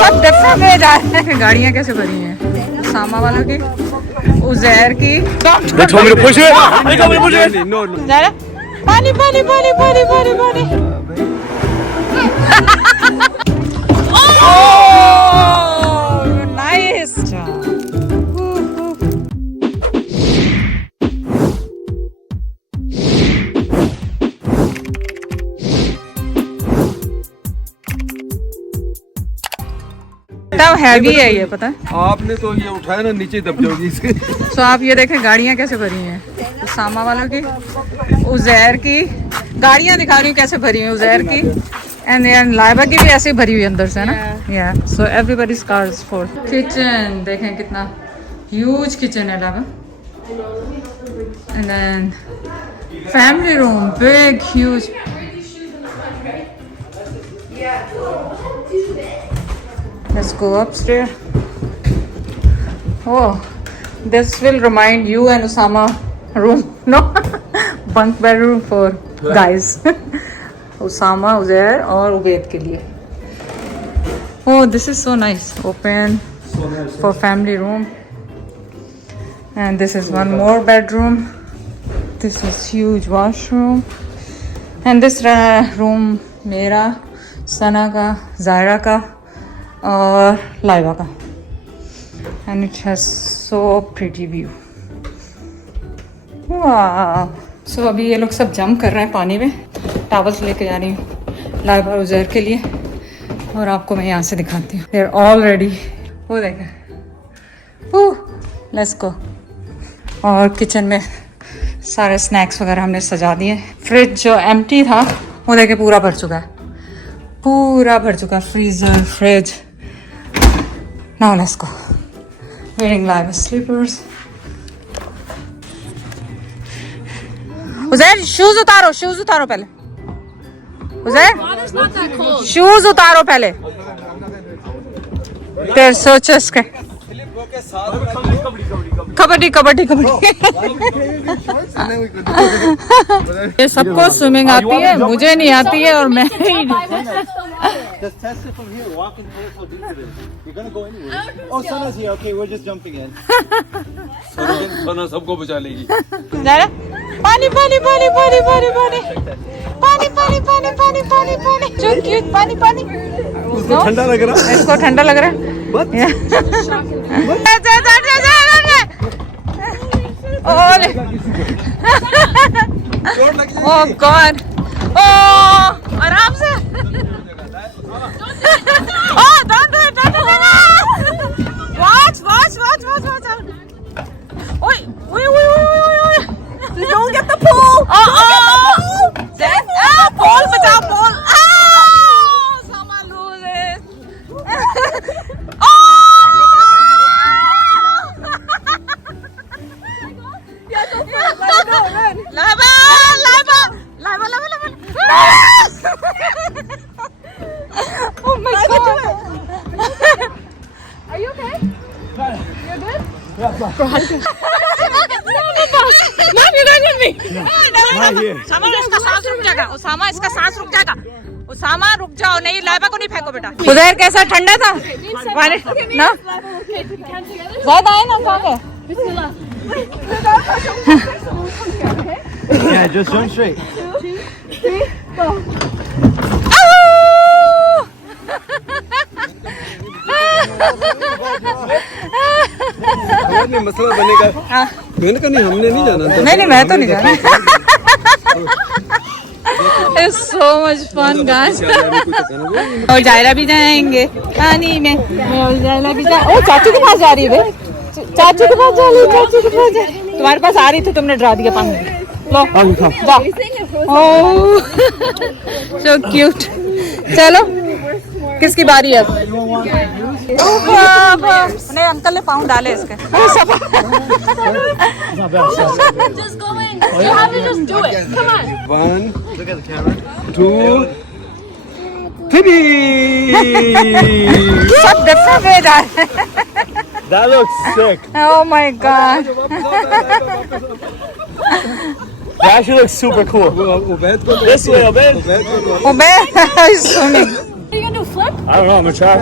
सब डिफरेंट में जा रहे हैं। गाड़ियाँ कैसे भरी हैं, सामा वालों की, उजैर की। पानी पानी पानी पानी पानी पानी। नाइस। तब हैवी है ये, पता है आपने तो ये उठाया ना, नीचे दब जाओगी इसके। तो आप ये देखें गाड़ियाँ कैसे भरी हैं, सामा वालों की, उजैर की। गाड़ियाँ दिखा रही हूँ कैसे भरी हैं उजैर की, एंड लाइबा की भी ऐसे भरी हुई अंदर से ना। Yeah so everybody's cars for. Kitchen देखें कितना ह्यूज किचन है Laiba. And then family room, big huge. Let's go upstairs. Oh, this will remind you and Usama room, no? Bunk bedroom for guys. Usama, Uzair और उबैद के लिए. Oh, this is so nice. Open for family room. And this is one more bedroom. This is huge washroom. And this room मेरा, सना का, जायरा का और लाइबा का। And it has so pretty view. वाह। सो अभी ये लोग सब जंप कर रहे हैं पानी में। टॉवल्स लेके जा रही हूँ लाइबा और उजैर के लिए, और आपको मैं यहाँ से दिखाती हूँ। They are all ready. वो देखें, लेट्स गो। और किचन में सारे स्नैक्स वगैरह हमने सजा दिए। फ्रिज जो एम्प्टी था वो देखे पूरा भर चुका है, पूरा भर चुका है। Freezer, fridge. Now let's go. Wearing live slippers. Uzair shoes उतारो, शूज उतारो पहले। उज़ैर शूज उतारो पहले। तेरे सोचस के कबड्डी कबड्डी कबड्डी। ये सबको स्विमिंग आती है, मुझे नहीं आती है, और मैं Just test it from here. Walk in here so deep it is. You're gonna go anywhere. Oh, Sana's here. Okay, we're just jumping in. सना सबको बचा लेगी। पानी पानी पानी पानी पानी पानी पानी पानी पानी पानी पानी पानी। जो क्यूट पानी पानी। उसको ठंडा लग रहा है। इसको ठंडा लग रहा है। ओह गॉड। ओह आराम से। Oh, don't do it, don't do it. Watch, watch, watch, watch, watch. Oi, oi, oi, oi, oi. Don't get the pole. Oh. Pole bachao, pole. Oh, someone lose it. Oh. Yeah, go for it. Let's go, run. Lava, lava, lava, lava, lava. Oh my God! Are you okay? You're good? Yeah. No, you don't get me. No. Usama इसका सांस रुक जाएगा। उसामा इसका सांस रुक जाएगा। उसामा रुक जाओ, नहीं लाइबा को नहीं फेंको बेटा। उधर कैसा ठंडा था? पानी ना? ज़ायद आए ना सामने? Yeah, just jump straight. 2, 3, go. मसला बनेगा। मैंने कहा नहीं, हमने नहीं जाना। नहीं मैं तो नहीं जाना। It's so much fun guys। और जायरा भी जाएंगे पानी में। और जायरा भी जा। ओ चाचू के पास जा रही है। चाचू के पास जा रही है। चाचू के पास जा। तुम्हारे पास आ रही थी, तुमने डरा दिया पानी में। लो जाओ। ओह so cute। चलो किसकी बारी है? नहीं अंकल ने पाँव डाले इसके। Just go in. You have to just do it. Come on. 1, Look at the camera. 2, 3. सब डिफरेंट वे जा रहे हैं। That looks sick. Oh my God। That actually looks super cool. Ubaid को This way, Obed. Ubaid is swimming. Are you gonna do a flip? I don't know. I'm gonna try.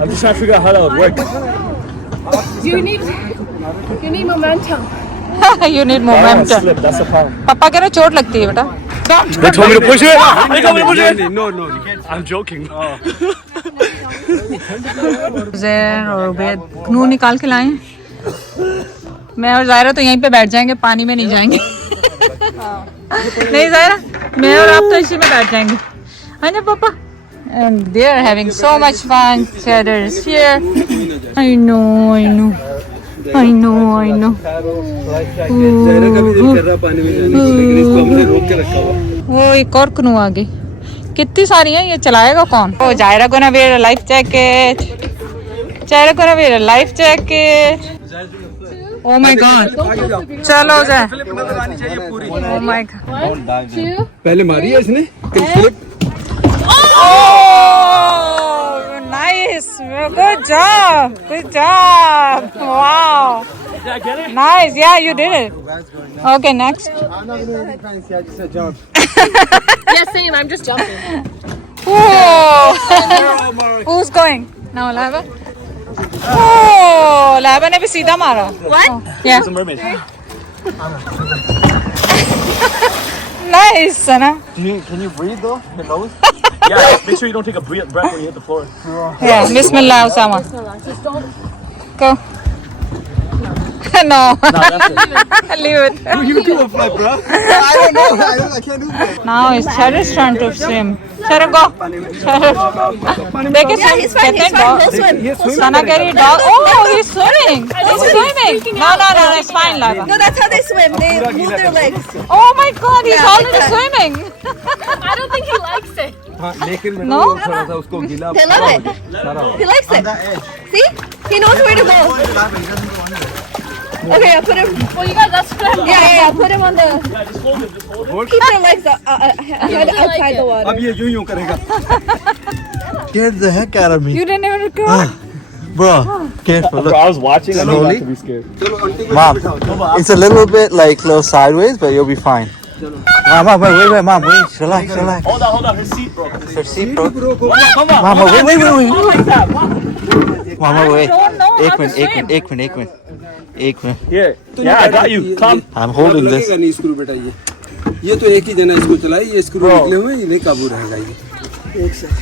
I'm just trying to figure out how that would work. You need momentum. You need I don't want to momentum. slip. That's the problem. पापा कह रहे चोट लगती है बेटा. They told me to push it. They told me to push it. No. I'm joking. Zair और उबैद कनू निकाल के लाए. मैं और ज़ायरा तो यहीं पे बैठ जाएंगे, पानी में नहीं जाएंगे. नहीं ज़ायरा, मैं और आप तो इसी में बैठ जाएंगे. हाँ ना पापा. And they are having so much fun. Cheddar is here. I know. Zaira का भी दिल कर रहा पानी में जाने को, लेकिन इसको हमने रोक के रखा हुआ. वो एक और कनू आ गई. कितनी सारी हैं, ये चलाएगा कौन? Oh Zaira gonna wear a life jacket. Zaira gonna wear a life jacket. Oh my God. चलो जाए. Oh my God. 1, 2. पहले मारी है इसने. Flip. Oh, nice. Good job. Wow. Did I get it? Nice. Yeah, you did it. Okay, next. I'm not gonna be fancy. I just said jump. Yeah, same. I'm just jumping. Oh. Who's going? Now, Lava. Oh, Lava ने भी सीधा मारा. What? Yeah. It's a mermaid. Nice, Sana. Can you breathe though? The nose? Yeah, make sure you don't take a breath when you hit the floor. Yeah. Bismillah, Osama. Go. No. Leave it. You do a flip, bro. I don't know. I can't do that. Now it's Cheddar's turn to swim. Cheddar, go. Cheddar. Take it. Yeah, he's fine. He's fine. He'll swim. Sana Gary dog. Oh, he's swimming. He's swimming. No, it's fine, Lava. No, that's how they swim. They move their legs. Oh my God, he's already swimming. I don't think he likes it. हाँ, लेकिन मैंने No? वो थोड़ा सा उसको गीला. They love it. He likes it. See? He knows where to go. Okay, I'll put him. Well, you guys, that's for him. Yeah. I'll put him on the. Just hold it. Keep their legs outside the water. अब ये यूं करेगा. Scared the heck out of me. You didn't even go. Bro, careful. Bro, I was watching. I Slowly? not to be scared. चलो aunty को Mom, बिठाओ. it's a little bit like little sideways, but you'll be fine. Mom, wait, Mom, wait, relax. Hold on. Her seat broke. It's her seat, bro. रोको. Mama, wait. Like that. Mama, wait. don't know how to एक minute. Here. Yeah, I got you. Come. I'm holding this. लगेगा नहीं screw बेटा ये तो एक ही जना इसको चलाए, ये स्क्रू निकले हुए हैं, इन्हें काबू रहेगा ये. एक सेकंड.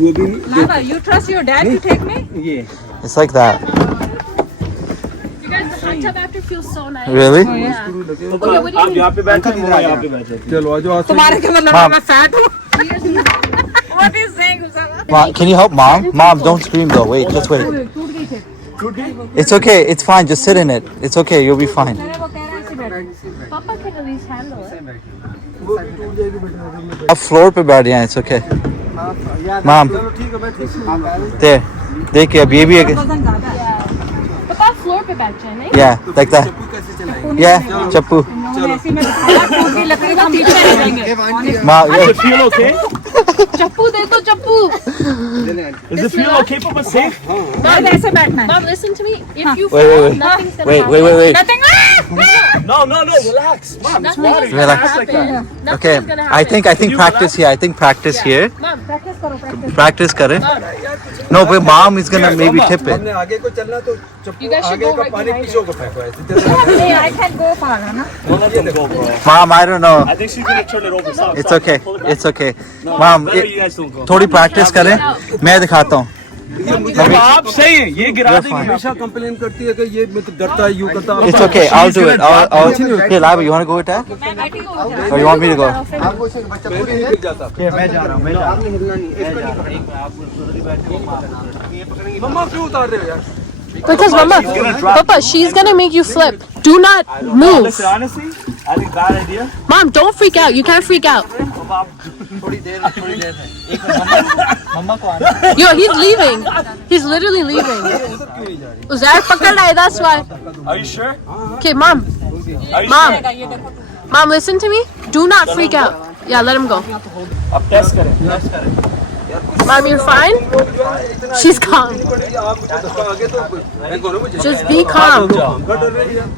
वो भी नहीं. Lava, you trust your dad to take me? ये. It's like that. You guys, the hot tub after feels so nice. Really? Yeah. Okay, आप यहाँ पे बैठे, मम्मा यहाँ पे बैठे. चलो आ जाओ. तुम्हारे के मतलब Mom. मैं fat हूँ. What is saying, Usama? Mom, can you help Mom? Mom, don't scream though. Wait, just wait. It's okay. It's fine. Just sit in it. It's okay. You'll be fine. Papa can at least handle it. अब floor पे बैठ जाए. It's okay. Mom, चलो ठीक है मैं ठीक हूँ. there. देखिए अब ये भी एक. Papa, floor पे बैठ जाए नहीं? Yeah, like that. Yeah, चप्पू. Mom, Does it feel okay? चप्पू दे दो चप्पू. Does it feel okay, Papa? Safe? ऐसे बैठना है. Mom, listen to me. If you Wait. fall, nothing's gonna happen. Wait. Nothing. No. Relax. Mom, it's water. You Relax. act like that. Nothing's Okay. gonna I happen. think practice here. I think practice here. Mom, Practice करें. No, but Mom is gonna maybe tip it. हमने आगे को चलना तो चप्पू You guys should आगे go का right पानी behind पीछे को फेंको ऐसे. I can't go far, है ना? Don't let them go, bro. Mom, I don't know. I think she's gonna turn it over. Stop. It's okay. Pull it back. It's okay. No, Mom, better you guys don't go. थोड़ी practice करें. मैं दिखाता हूँ. Mama, आप सही हैं. ये गिरा You're देंगे. fine. हमेशा कंप्लेन करती है कि ये मतलब डरता है, यूं करता है. It's okay. I'll do it. I'll. Here, Lava, you wanna go with that? Or you want me to go? Here, मैं जा रहा हूँ. आपने हिलना नहीं. मम्मा क्यों उतार रहे हो यार? Because Mama, Papa, she's gonna make you flip. Do not move. Listen, honestly, I think bad idea. Mom, don't freak out. You can't freak out. Yo, he's leaving. He's literally leaving. Zaid pakad raha hai, that's why. Are you sure? Okay, Mom. Are you Mom. sure? Mom, listen to me. Do not freak out. Yeah, let him go. अब test करें. Mom, you're fine? She's calm. Just be calm.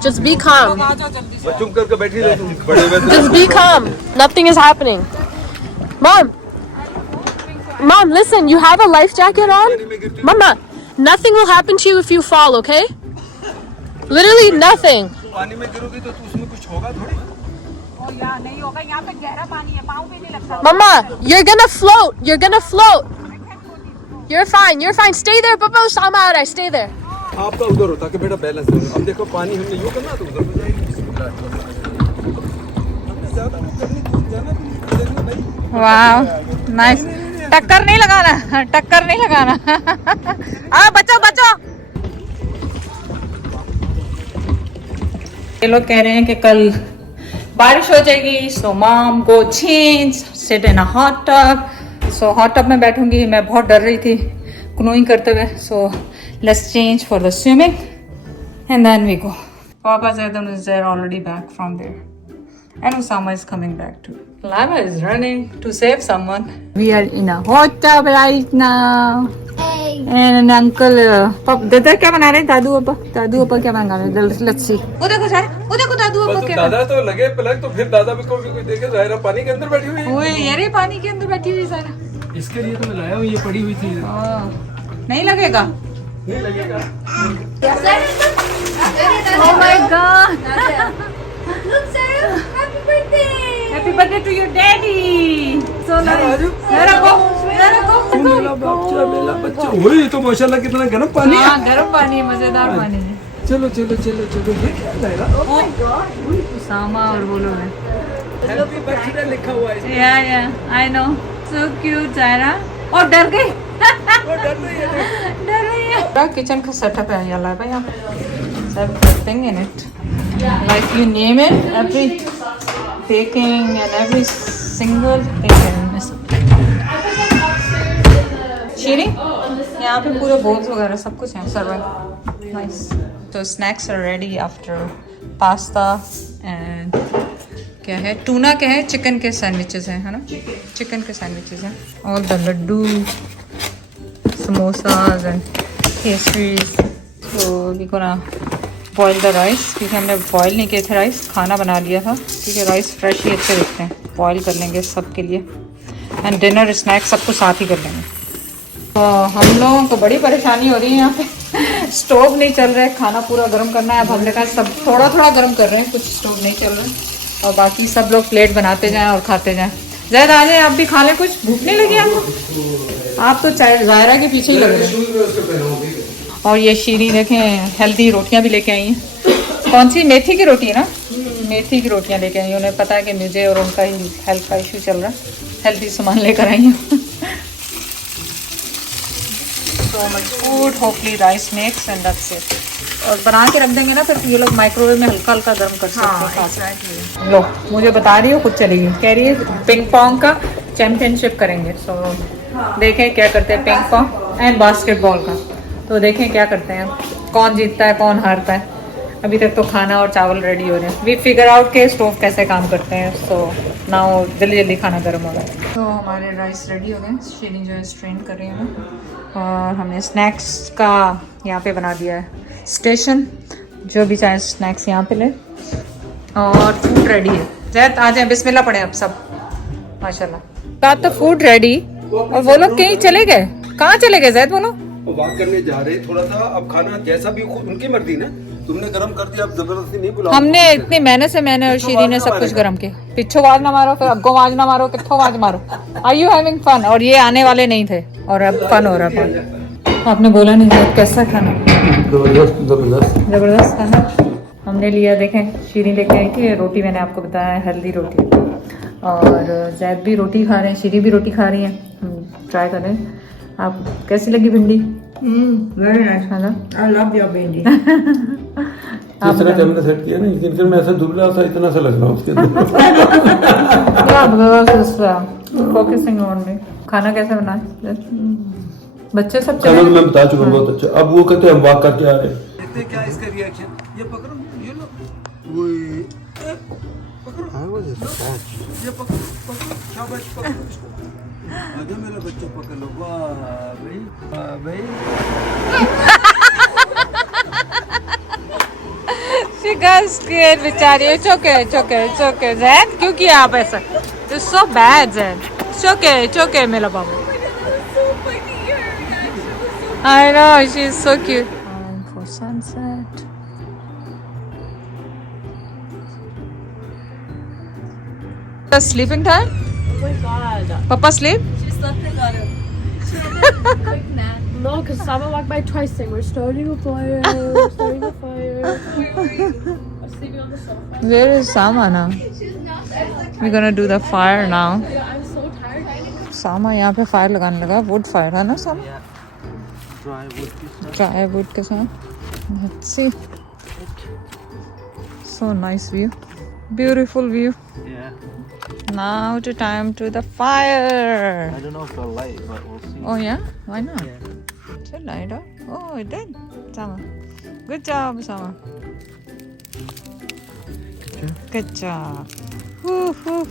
Just be calm. Just be calm. Nothing is happening. Mom. Mom, listen, you have a life jacket on? Mama, nothing will happen to you if you fall, okay? Literally nothing. पानी में गिरोगी तो उसमें कुछ होगा थोड़ी। नहीं होगा, यहाँ पे गहरा पानी है, पाँव भी नहीं लगता। Mama, you're gonna float. You're gonna float. You're fine. You're fine. Stay there, Papa. Usama आ रहा है. Stay there. आपका उधर हो ताकि बेटा बैलेंस हो। अब देखो पानी हमने यूँ करना तो उधर हो जाएगी। हमने ज़्यादा वो करनी दूर जाना भी नहीं भाई। वाह, नाइस। टक्कर नहीं लगाना, टक्कर नहीं लगाना। बचो बचो। ये लोग कह रहे हैं कि कल बारिश हो जाएगी, so mom go change, sit in a hot tub. So hot tub में बैठूंगी। मैं बहुत डर रही थी कनोइंग करते हुए, so let's change for the swimming and then we go. Papa Zaid is there already back from there. And Osama is coming back too. Lama is running to save someone. We are in a hot tub right now. Hey. And uncle, दादा क्या बना रहे हैं? दादू अपा क्या बना रहे हैं? Let's see. वो देखो दादू अपा क्या? दादा तो लगे पलक तो फिर दादा भी कोई देखे जाहिरा पानी के अंदर बैठी हुई है। ओए ये रे पानी के अंदर बैठी हुई सारा। इसके लिए तो मैं लाया हूँ, ये पड़ी हुई थी। नहीं लगेगा? नहीं लगेगा। Oh my God. Look, sir! Happy birthday! Happy birthday to your daddy. So nice. मेरा को मेरा बच्चा वही तो माशाल्लाह कितना गर्म पानी है। हाँ, गर्म पानी, मजेदार पानी है। चलो ये क्या लाएगा? Oh Osama और वो लोग हैं। हैप्पी बर्थडे लिखा हुआ है। Yeah, I know. So cute, Zaira. और डर गई। डर रही है। किचन का सेटअप है ये ला भाई यहाँ पे। Everything in it. Like you name it, every baking and every single thing in this. Shiri? यहाँ पे पूरे bowls वगैरह सब कुछ है सर्व। Nice. So snacks are ready after pasta and क्या है? टूना क्या है? चिकन के सैंडविचेस हैं, है ना? चिकन के सैंडविचेस हैं। All the laddu, samosas and pastries. So we're gonna boil the rice, क्योंकि हमने बॉयल नहीं किए थे राइस, खाना बना लिया था, क्योंकि राइस फ्रेश ही अच्छे दिखते हैं। बॉयल कर लेंगे सब के लिए एंड डिनर स्नैक्स सब कुछ साथ ही कर लेंगे। तो हम लोगों को बड़ी परेशानी हो रही है यहाँ पे। स्टोव नहीं चल रहा है, खाना पूरा गर्म करना है। अब हमने कहा सब थोड़ा थोड़ा गर्म कर रहे हैं, कुछ स्टोव नहीं चल रहा है और बाकी सब लोग प्लेट बनाते जाएँ और खाते जाएँ। ज़ायद आ जाए, आप भी खा लें, कुछ भूख नहीं लगी आपको? आप तो चाहे ज़ायरा के पीछे ही लग रहे हैं। और ये शीरी देखें हेल्दी रोटियां भी लेके आई हैं। कौन सी? मेथी की रोटी है ना? मेथी की रोटियां लेके आई हैं। उन्हें पता है कि मुझे और उनका ही हेल्थ का इशू चल रहा है, हेल्दी सामान लेकर आई हैं। So much food, hopefully rice makes and that's it. और बना के रख देंगे ना, फिर ये लोग माइक्रोवेव में हल्का हल्का गर्म कर सकते हैं। लो, मुझे बता रही हो, खुद चलेगी, कह रही है पिंग पोंग का चैम्पियनशिप करेंगे। सो देखें क्या करते हैं, पिंग पोंग एंड बास्केटबॉल का। तो देखें क्या करते हैं, कौन जीतता है कौन हारता है। अभी तक तो खाना और चावल रेडी हो रहे हैं। वी फिगर आउट के स्टोव कैसे काम करते हैं। सो नाउ जल्दी जल्दी खाना गर्म हो रहा है। तो हमारे राइस रेडी हो गए। शीनी जो है स्ट्रेन कर रही हूँ और हमने स्नैक्स का यहाँ पे बना दिया है स्टेशन। जो भी चाहे स्नैक्स यहाँ पे ले और फूड रेडी है। जैद आ जाए, बिस्मिल्लाह पढ़े अब सब माशाल्लाह। बात तो फूड रेडी और वो लोग कहीं चले गए। कहाँ चले गए जैद? वो लोग वॉक करने जा रहे थोड़ा सा। अब खाना जैसा भी खुद उनकी मर्जी ना, तुमने गरम कर दिया, अब जबरदस्ती नहीं बुलाओ। हमने इतनी मेहनत से, मैंने और शीरी ने सब कुछ गरम किया। पिछो आवाज ना मारो, फिर अग्गो आवाज ना मारो, कित्थो आवाज मारो। Are you having fun? और ये आने वाले नहीं थे और अब फन हो रहा है। आपने बोला नहीं था कैसा खाना? जबरदस्त खाना हमने लिया। देखें शीरी लेके आई थी रोटी, मैंने आपको बताया हेल्दी रोटी। और जैद भी रोटी खा रहे हैं, शीरी भी रोटी खा रही है। ट्राई करें। आप कैसी लगी भिंडी? Very nice. है ना? I love your भिंडी। जिस तरह कैमरा सेट किया ना, इनके में ऐसा दुबला सा इतना सा लग रहा उसके अंदर। Focusing on me. खाना कैसे बनाए? बच्चे सब चलो मैं बता चुका हूँ, बहुत अच्छा। अब वो कहते हैं हम वॉक करके आ रहे हैं। देखते क्या इसका रिएक्शन। ये पकड़ो, ये लो, पकड़ो, ये पकड़ो, क्या बस पकड़ो इसको आगे मेरा बच्चा पकड़ लो वाह भाई She got scared, बेचारी. It's okay. Zaid, क्यों किया आप ऐसा? It's so bad, Zaid. It's okay, मेरा बाबू. I know, she's so cute. Time for sunset. The sleeping time? Oh my god. Papa sleep? No, because Sama walked by twice saying, we're starting a fire. Where were you? I was sleeping on the sofa. Where is Sama now? We're gonna do the fire now. Yeah, I'm so tired. Sama यहाँ पे fire लगाने लगा. Wood fire है ना Sama? Dry wood के साथ. Let's see. So nice view. Beautiful view. Yeah. Now to time to the fire. I don't know if they'll light, but we'll see. Oh yeah? Why not? Yeah. It's a light up. Oh, it did. Sama. Good job, Sama. Good job. Woo, woo.